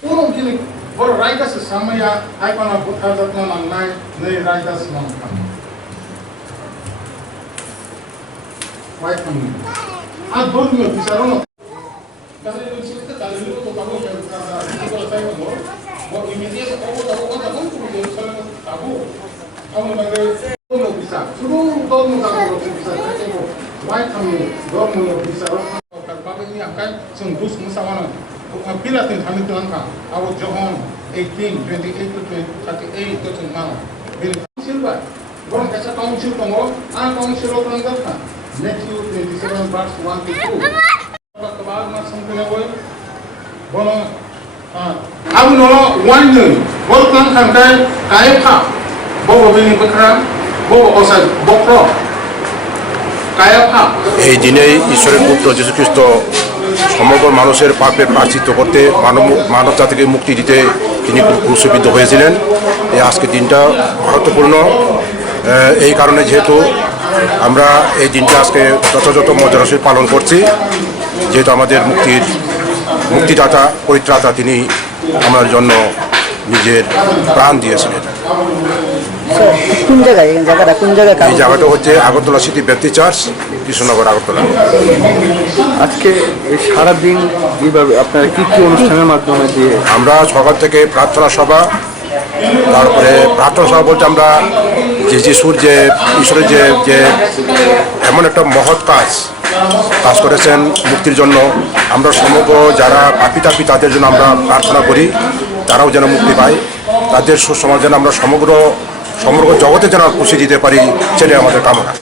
Uno gini bor raidas samaya ai pana buthazat na nangnai nei raidas mangkam. Wai kami. Dormio bisarono. Kasi yung sila talilo to kamo pero kasi ko tayo mo. Mo immediate ako tago kung yung sala tago. Ako nagre dormio bisa. Suruh dormio tago bisa kasi mo. Wai kami dormio bisarono. Kapag ni akan sung dus musawana. Pila tin kami tuan ka. Awo John 18, 28 to 38 to now. Bil silba. Bon kasa council ko mo, ang council ko nang ka. Matthew 27 verse 1 to 2. Kapag masang boy. Bono abu no one no. Bol kan kan kay pa. Bobo bini bekram, bobo osal bokro. Kaya pa. এই দিনে ঈশ্বরের পুত্র যীশু খ্রিস্ট সমগ্র মানুষের পাপের প্রায়শ্চিত্ত করতে মানব জাতিকে মুক্তি দিতে তিনি ক্রুশবিদ্ধ হয়েছিলেন। এই আজকের দিনটা গুরুত্বপূর্ণ এই কারণে যেহেতু আমরা এই দিনটা আজকে যথাযথ মর্যাদার সহিত পালন করছি, যেহেতু আমাদের মুক্তিদাতা পরিত্রাতা তিনি আমার জন্য নিজের প্রাণ দিয়েছিলেন। কোন জায়গায় এই জায়গাটা হচ্ছে আগরতলা সিটি ব্যক্তি চার্চ, কৃষ্ণনগর আগরতলা। আজকে সারাদিন কিভাবে আপনারা কি অনুষ্ঠানের মাধ্যমে দিয়ে? আমরা সকাল থেকে প্রার্থনা সভা, তারপরে প্রার্থনা সভা বলতে আমরা যে যিশুর যে ঈশ্বরের যে এমন একটা মহৎ কাজ করেছেন মুক্তির জন্য, আমরা সমগ্র যারা পাপী তাদের জন্য আমরা প্রার্থনা করি, তারাও যেন মুক্তি পায়, তাদের সুসমাজ যেন আমরা সমগ্র জগতে যেন খুশি দিতে পারি, সেটাই আমাদের কামনা।